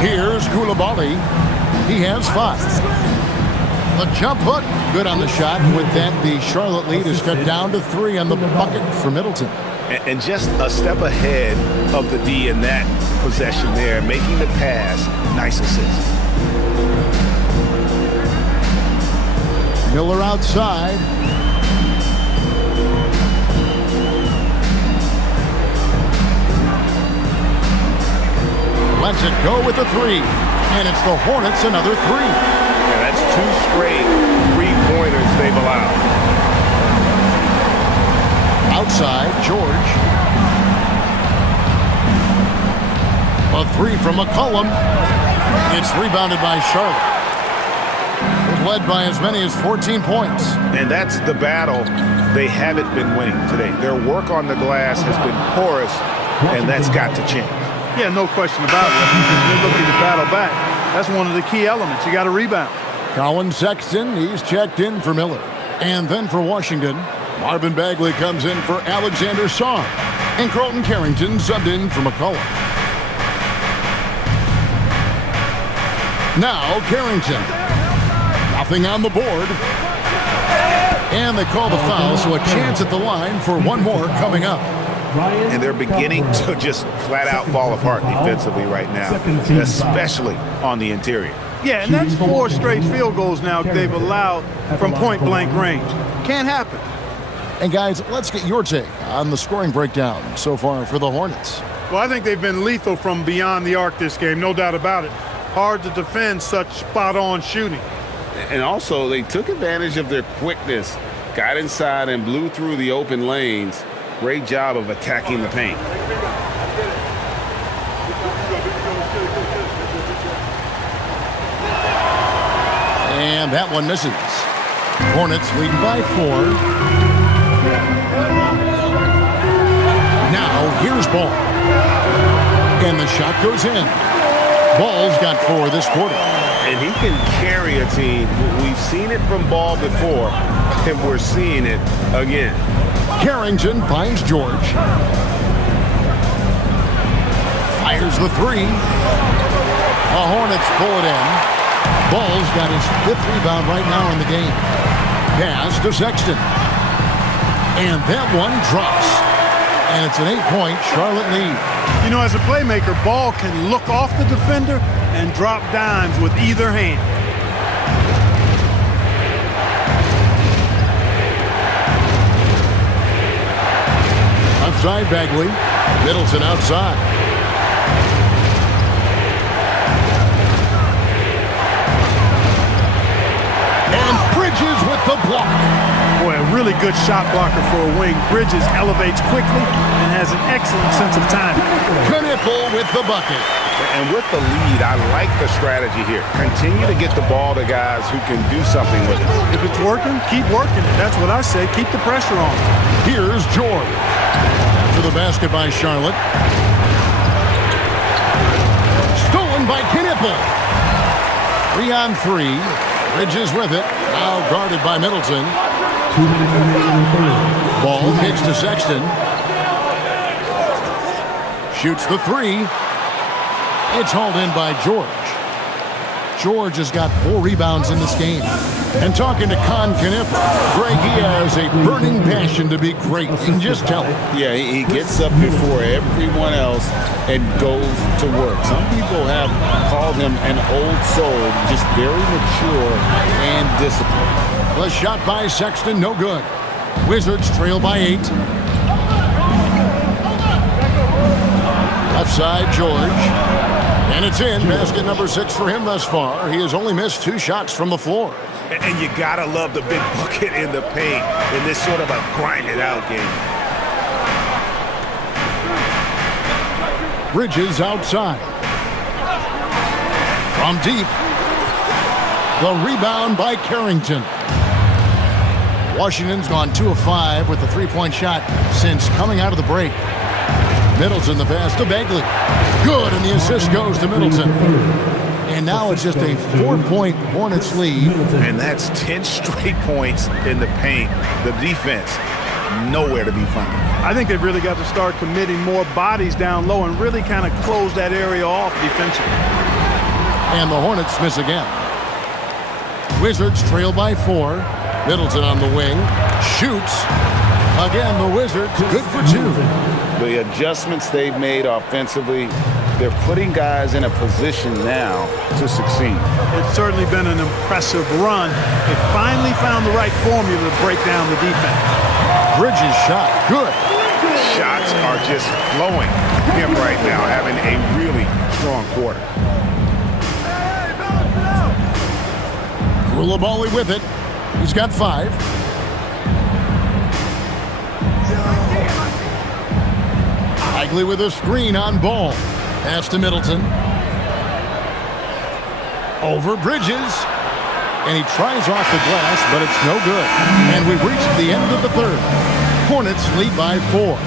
Here's Koulibaly. He has 5. The jump hook, good on the shot. With that, the Charlotte lead is cut down to 3 on the bucket for Middleton. And just a step ahead of the D in that possession there, making the pass. Nice assist. Miller outside. Lets it go with the 3. And it's the Hornets, another 3. Yeah, that's 2 straight three-pointers they've allowed. Outside, George. A 3 from McCollum. It's rebounded by Charlotte. It led by as many as 14 points. And that's the battle they haven't been winning today. Their work on the glass has been porous, and that's got to change. Yeah, no question about it. You're looking to battle back. That's one of the key elements. You got to rebound. Colin Sexton, he's checked in for Miller. And then for Washington, Marvin Bagley comes in for Alexander Song. And Carlton Carrington subbed in for McCollum. Now Carrington. Nothing on the board. And they call the foul, so a chance at the line for one more coming up. And they're beginning to just flat out fall apart defensively right now, especially on the interior. Yeah, and that's 4 straight field goals now they've allowed from point-blank range. Can't happen. And guys, let's get your take on the scoring breakdown so far for the Hornets. Well, I think they've been lethal from beyond the arc this game, no doubt about it. Hard to defend such spot-on shooting. And also, they took advantage of their quickness, got inside and blew through the open lanes. Great job of attacking the paint. And that one misses. Hornets leading by 4. Now here's Ball. And the shot goes in. Ball's got 4 this quarter. And he can carry a team. We've seen it from Ball before, and we're seeing it again. Carrington finds George. Fires the 3. The Hornets pull it in. Ball's got his 5th rebound right now in the game. Pass to Sexton. And that one drops. And it's an 8-point Charlotte lead. You know, as a playmaker, Ball can look off the defender and drop dimes with either hand. Outside Bagley. Middleton outside. And Bridges with the block. Boy, a really good shot blocker for a wing. Bridges elevates quickly and has an excellent sense of timing. Knipple with the bucket. And with the lead, I like the strategy here. Continue to get the ball to guys who can do something with it. If it's working, keep working it. That's what I say. Keep the pressure on. Here's George. After the basket by Charlotte. Stolen by Knipple. 3-on-3. Bridges with it. Now guarded by Middleton. Ball kicks to Sexton. Shoots the 3. It's hauled in by George. George has got 4 rebounds in this game. And talking to Connecticut, Greg, he has a burning passion to be great. You can just tell him. Yeah, he gets up before everyone else and goes to work. Some people have called him an old soul, just very mature and disciplined. The shot by Sexton, no good. Wizards trail by 8. Left side, George. And it's in. Basket number 6 for him thus far. He has only missed 2 shots from the floor. And you gotta love the big bucket in the paint in this sort of a grind-it-out game. Bridges outside. From deep. The rebound by Carrington. Washington's gone 2 of 5 with the 3-point shot since coming out of the break. Middleton the pass to Bagley. Good, and the assist goes to Middleton. And now it's just a 4-point Hornets lead. And that's 10 straight points in the paint. The defense, nowhere to be found. I think they've really got to start committing more bodies down low and really kind of close that area off defensively. And the Hornets miss again. Wizards trail by 4. Middleton on the wing. Shoots. Again, the Wizards good for 2. The adjustments they've made offensively, they're putting guys in a position now to succeed. It's certainly been an impressive run. They finally found the right formula to break down the defense. Bridges shot. Good. Shots are just flowing for him right now, having a really strong quarter. Koulibaly with it. He's got 5. Bagley with a screen on Ball. Pass to Middleton. Over Bridges. And he tries off the glass, but it's no good. And we've reached the end of the 3rd. Hornets lead by 4.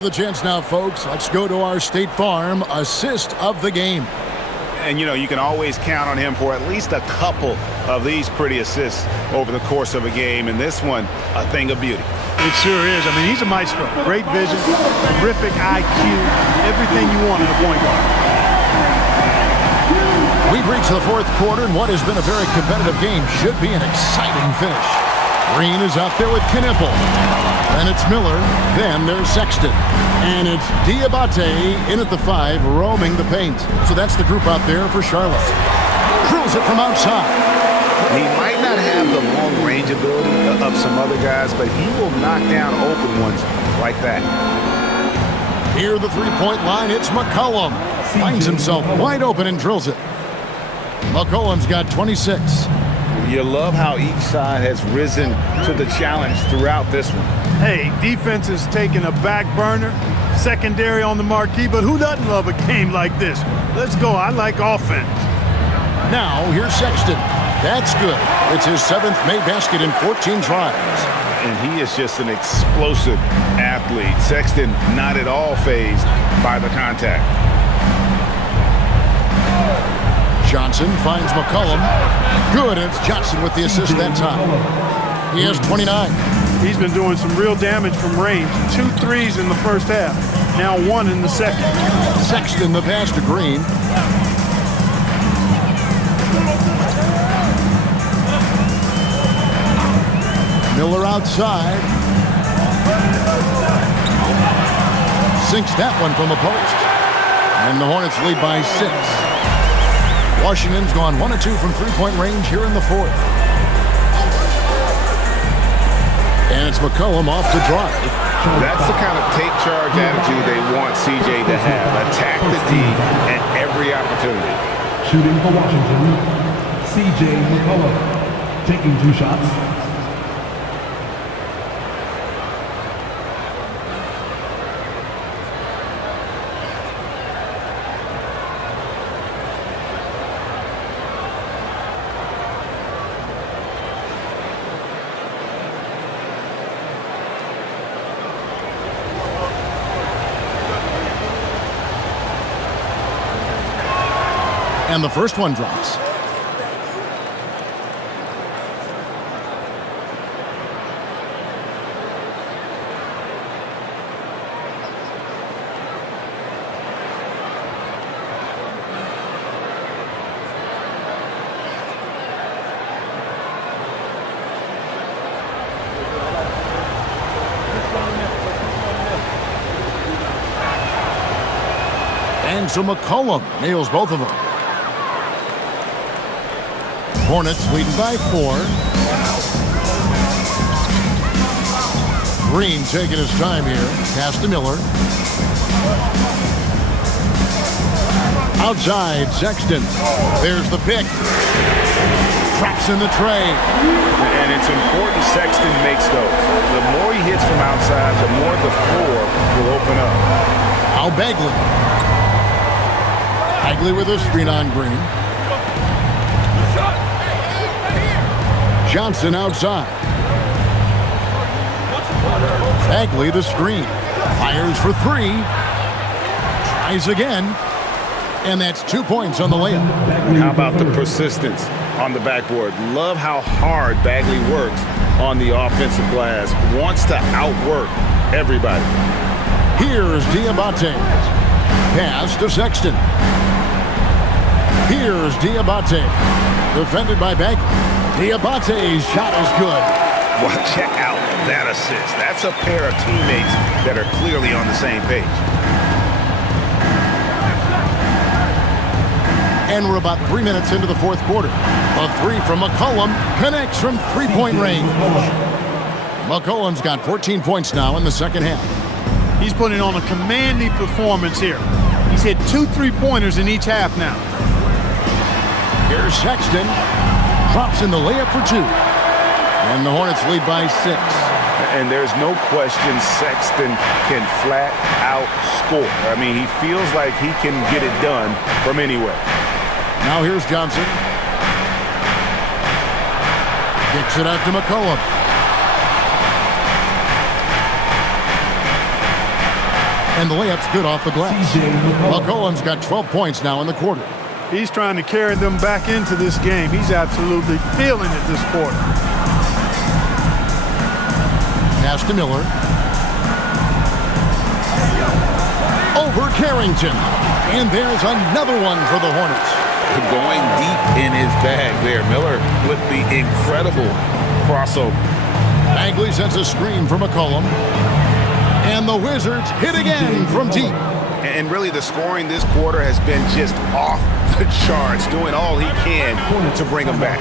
The chance now, folks. Let's go to our State Farm assist of the game. And, you know, you can always count on him for at least a couple of these pretty assists over the course of a game. And this one, a thing of beauty. It sure is. I mean, he's a maestro. Great vision, terrific IQ, everything you want in a point guard. We've reached the 4th quarter, and what has been a very competitive game should be an exciting finish. Green is out there with Knipple. Then it's Miller. Then there's Sexton. And it's Diabate in at the 5, roaming the paint. So that's the group out there for Charlotte. Drills it from outside. He might not have the long-range ability of some other guys, but he will knock down open ones like that. Near the 3-point line, it's McCollum. Finds himself wide open and drills it. McCollum's got 26. You love how each side has risen to the challenge throughout this one. Hey, defense is taking a back burner, secondary on the marquee, but who doesn't love a game like this? Let's go. I like offense. Now, here's Sexton. That's good. It's his 7th made basket in 14 tries. And he is just an explosive athlete. Sexton not at all fazed by the contact. Johnson finds McCollum. Good, and it's Johnson with the assist that time. He has 29. He's been doing some real damage from range. 2 threes in the first half. Now 1 in the second. Sexton the pass to Green. Miller outside. Sinks that one from the post. And the Hornets lead by 6. Washington's gone 1 of 2 from 3-point range here in the 4th. And it's McCollum off to drive. That's the kind of take charge attitude they want CJ to have. Attack the D at every opportunity. Shooting for Washington, CJ McCollum. Taking 2 shots. And the first one drops. And so McCollum nails both of them. Hornets leading by 4. Green taking his time here. Pass to Miller. Outside, Sexton. There's the pick. Traps in the tray. And it's important Sexton makes those. The more he hits from outside, the more the floor will open up. Now Bagley. Bagley with a screen on Green. Johnson outside. Bagley the screen. Fires for 3. Tries again. And that's 2 points on the layup. How about the persistence on the backboard? Love how hard Bagley works on the offensive glass. Wants to outwork everybody. Here's Diabate. Pass to Sexton. Here's Diabate. Defended by Bagley. Diabate's shot is good. Well, check out that assist. That's a pair of teammates that are clearly on the same page. And we're about 3 minutes into the fourth quarter. A 3 from McCollum connects from three-point range. McCollum's got 14 points now in the second half. He's putting on a commanding performance here. He's hit 2 3-pointers in each half now. Here's Sexton. Drops in the layup for 2. And the Hornets lead by 6. And there's no question Sexton can flat out score. I mean, he feels like he can get it done from anywhere. Now here's Johnson. Kicks it out to McCollum. And the layup's good off the glass. McCollum's got 12 points now in the quarter. He's trying to carry them back into this game. He's absolutely feeling it this quarter. Pass to Miller. Over Carrington. And there's another one for the Hornets. Going deep in his bag there. Miller with the incredible crossover. Bagley sends a screen for McCollum. And the Wizards hit again from deep. And really the scoring this quarter has been just off the charts, doing all he can to bring them back.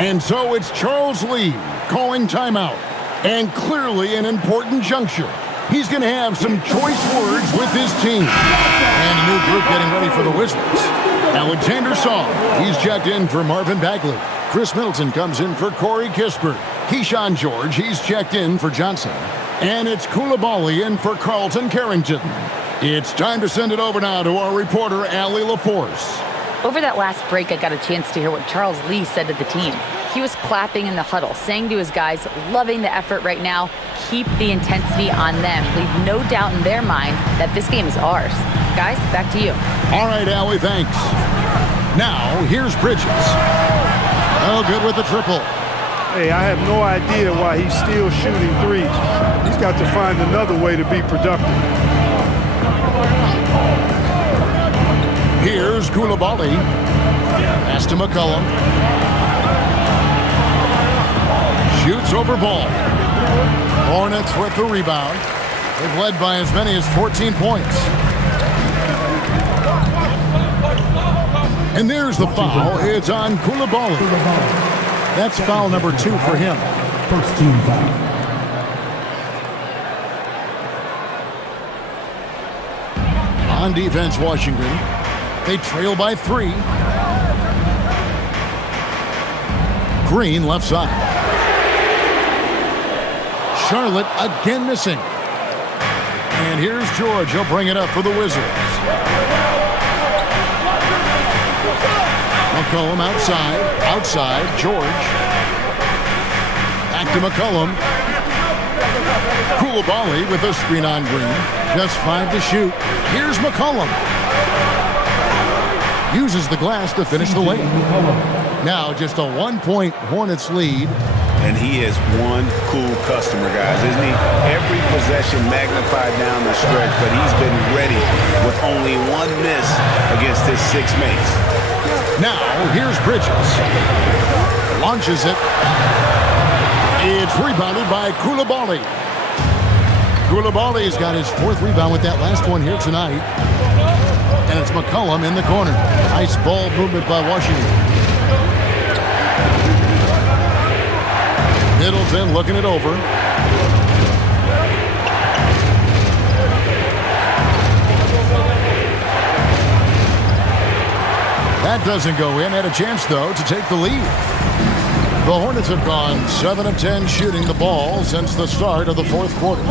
And so it's Charles Lee calling timeout. And clearly an important juncture. He's going to have some choice words with his team. And a new group getting ready for the Wizards. Alexander Song, he's checked in for Marvin Bagley. Chris Middleton comes in for Corey Kispert. Keyshawn George, he's checked in for Johnson. And it's Koulibaly in for Carlton Carrington. It's time to send it over now to our reporter, Allie LaForce. Over that last break, I got a chance to hear what Charles Lee said to the team. He was clapping in the huddle, saying to his guys, loving the effort right now, keep the intensity on them. Leave no doubt in their mind that this game is ours. Guys, back to you. All right, Allie, thanks. Now, here's Bridges. Oh, good with the triple. Hey, I have no idea why he's still shooting threes. He's got to find another way to be productive. Here's Koulibaly. Pass to McCollum. Shoots over ball. Hornets with the rebound. They've led by as many as 14 points. And there's the foul. It's on Koulibaly. That's foul number 2 for him. First team foul. On defense, Washington. They trail by 3. Green left side. Charlotte again missing. And here's George. He'll bring it up for the Wizards. McCollum outside. Outside. George. Back to McCollum. Koulibaly with a screen on Green. Just 5 to shoot. Here's McCollum. uses the glass to finish the lane. Now just a 1-point Hornets lead. And he is one cool customer, guys, isn't he? Every possession magnified down the stretch, but he's been ready with only one miss against his 6 mates. Now, here's Bridges. Launches it. It's rebounded by Koulibaly. Koulibaly's got his 4th rebound with that last one here tonight. And it's McCollum in the corner. Nice ball movement by Washington. Middleton looking it over. That doesn't go in. Had a chance, though, to take the lead. The Hornets have gone 7 of 10 shooting the ball since the start of the 4th quarter.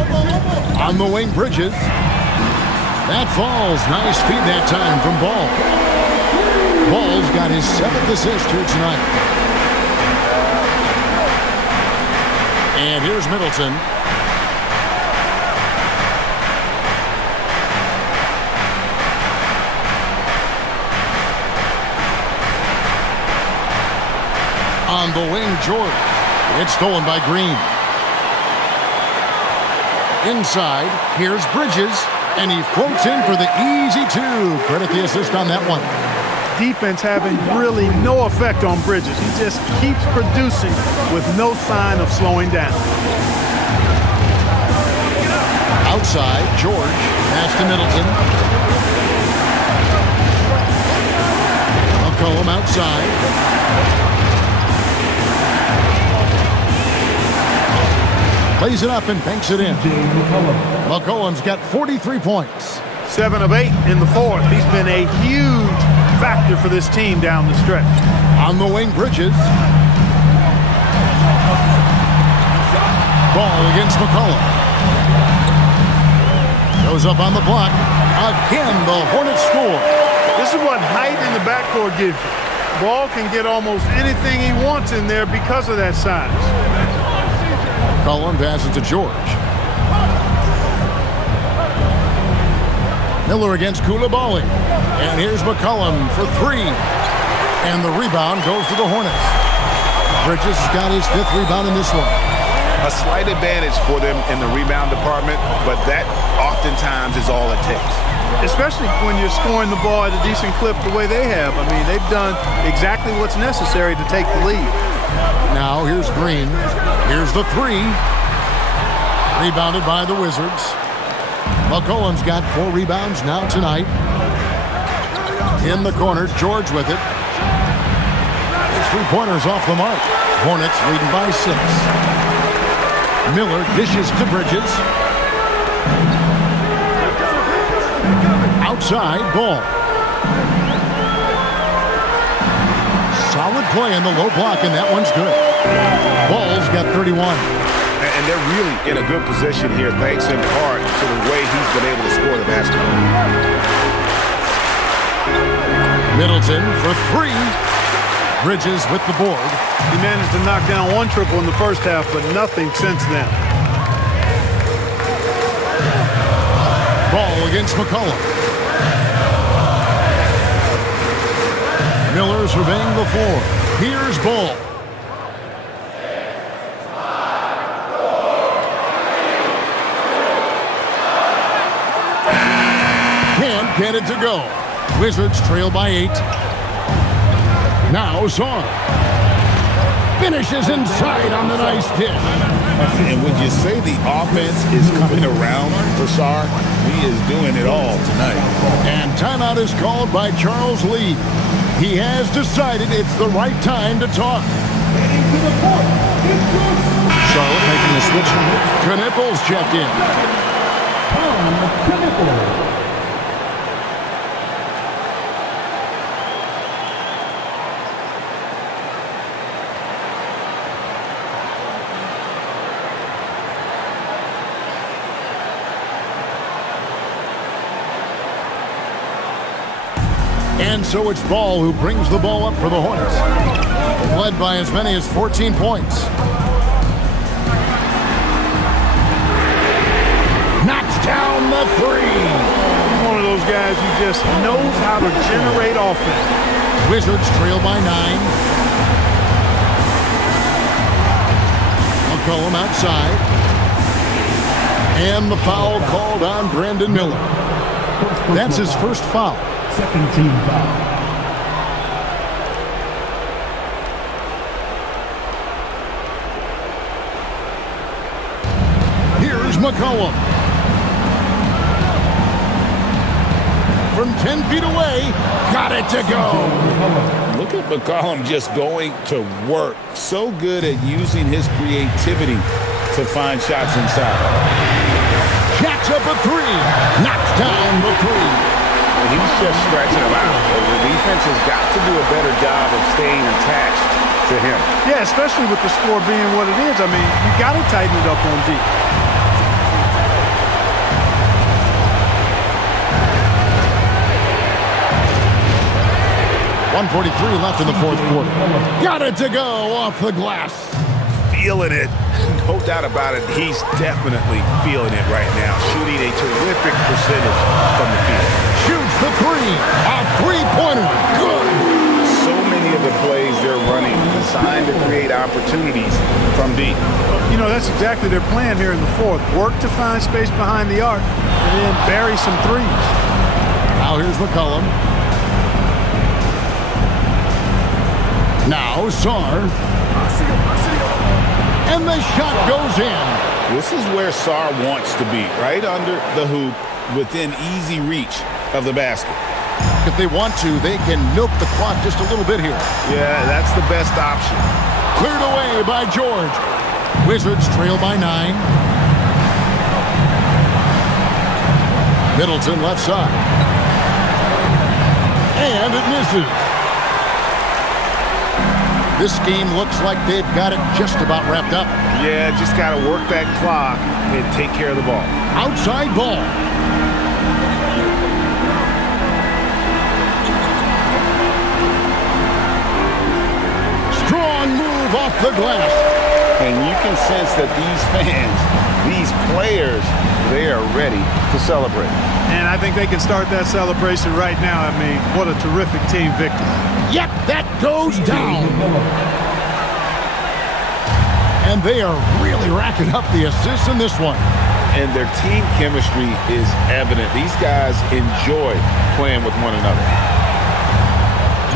On the wing, Bridges. That falls. Nice feed that time from Ball. Ball's got his 7th assist here tonight. And here's Middleton. On the wing, George. It's stolen by Green. Inside, here's Bridges, and he floats in for the easy 2. Credit the assist on that one. Defense having really no effect on Bridges. He just keeps producing with no sign of slowing down. Outside, George. Pass to Middleton. McCollum outside. Plays it up and banks it in. McCollum's got 43 points. 7 of 8 in the 4th. He's been a huge factor for this team down the stretch. On the wing, Bridges. Ball against McCollum. Goes up on the block. Again, the Hornets score. This is what height in the backcourt gives you. Ball can get almost anything he wants in there because of that size. McCollum passes to George. Miller against Koulibaly. And here's McCollum for 3. And the rebound goes to the Hornets. Bridges has got his 5th rebound in this one. A slight advantage for them in the rebound department, but that oftentimes is all it takes. Especially when you're scoring the ball at a decent clip the way they have. I mean, they've done exactly what's necessary to take the lead. Now here's Green. Here's the 3. Rebounded by the Wizards. McCollum's got 4 rebounds now tonight. In the corner, George with it. His 3-pointers off the mark. Hornets leading by 6. Miller dishes to Bridges. Outside, Ball. Solid play in the low block, and that one's good. Ball's got 31. And they're really in a good position here, thanks in part to the way he's been able to score the basketball. Middleton for 3. Bridges with the board. He managed to knock down 1 triple in the first half, but nothing since then. Ball against McCollum. Miller surveying the floor. Here's Ball. Can't get it to go. Wizards trail by 8. Now Zon. Finishes inside on the nice dish. And would you say the offense is coming around for Sarr? He is doing it all tonight. And timeout is called by Charles Lee. He has decided it's the right time to talk. Charlotte making the switch. Knipples checked in. And so it's Ball who brings the ball up for the Hornets. Led by as many as 14 points. Knocks down the 3. He's one of those guys who just knows how to generate offense. Wizards trail by 9. McCollum outside. And the foul called on Brandon Miller. That's his first foul. Second team foul. Here's McCollum. From 10 feet away, got it to go. Look at McCollum just going to work. So good at using his creativity to find shots inside. Jacks up a 3. Knocks down the 3. He's just stretching him out. The defense has got to do a better job of staying attached to him. Yeah, especially with the score being what it is. I mean, you got to tighten it up on D. .143 left in the fourth quarter. Got it to go off the glass. Feeling it. No doubt about it. He's definitely feeling it right now. Shooting a terrific percentage from the field. Shoots the 3. A three-pointer. Good. So many of the plays they're running designed to create opportunities from deep. You know, that's exactly their plan here in the fourth. Work to find space behind the arc and then bury some threes. Now here's McCollum. Now Sarr. And the shot goes in. This is where Sarr wants to be, right under the hoop, within easy reach of the basket. If they want to, they can milk the clock just a little bit here. Yeah, that's the best option. Cleared away by George. Wizards trail by 9. Middleton left side. And it misses. This game looks like they've got it just about wrapped up. Yeah, just got to work that clock and take care of the ball. Outside ball. Strong move off the glass. And you can sense that these fans, these players, they are ready to celebrate. And I think they can start that celebration right now. I mean, what a terrific team victory. Yep, that goes down. And they are really racking up the assists in this one. And their team chemistry is evident. These guys enjoy playing with one another.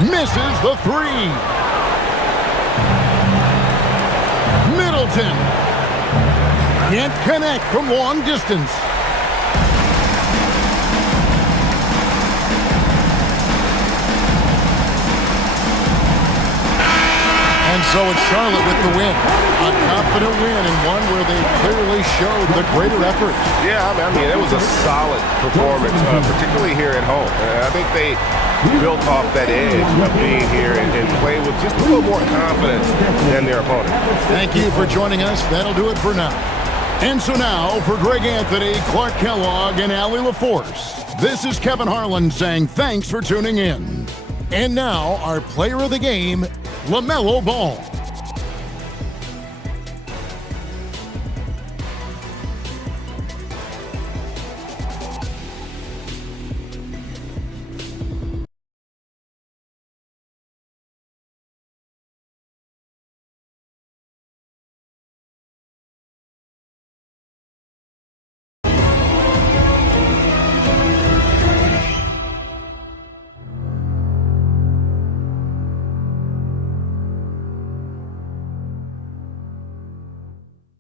Misses the 3. Middleton can't connect from long distance. And so it's Charlotte with the win. A confident win and one where they clearly showed the greater effort. Yeah, I mean, it was a solid performance, particularly here at home. I think they built off that edge of being here and played with just a little more confidence than their opponent. Thank you for joining us. That'll do it for now. And so now, for Greg Anthony, Clark Kellogg, and Allie LaForce, this is Kevin Harlan saying thanks for tuning in. And now, our player of the game, LaMelo Ball.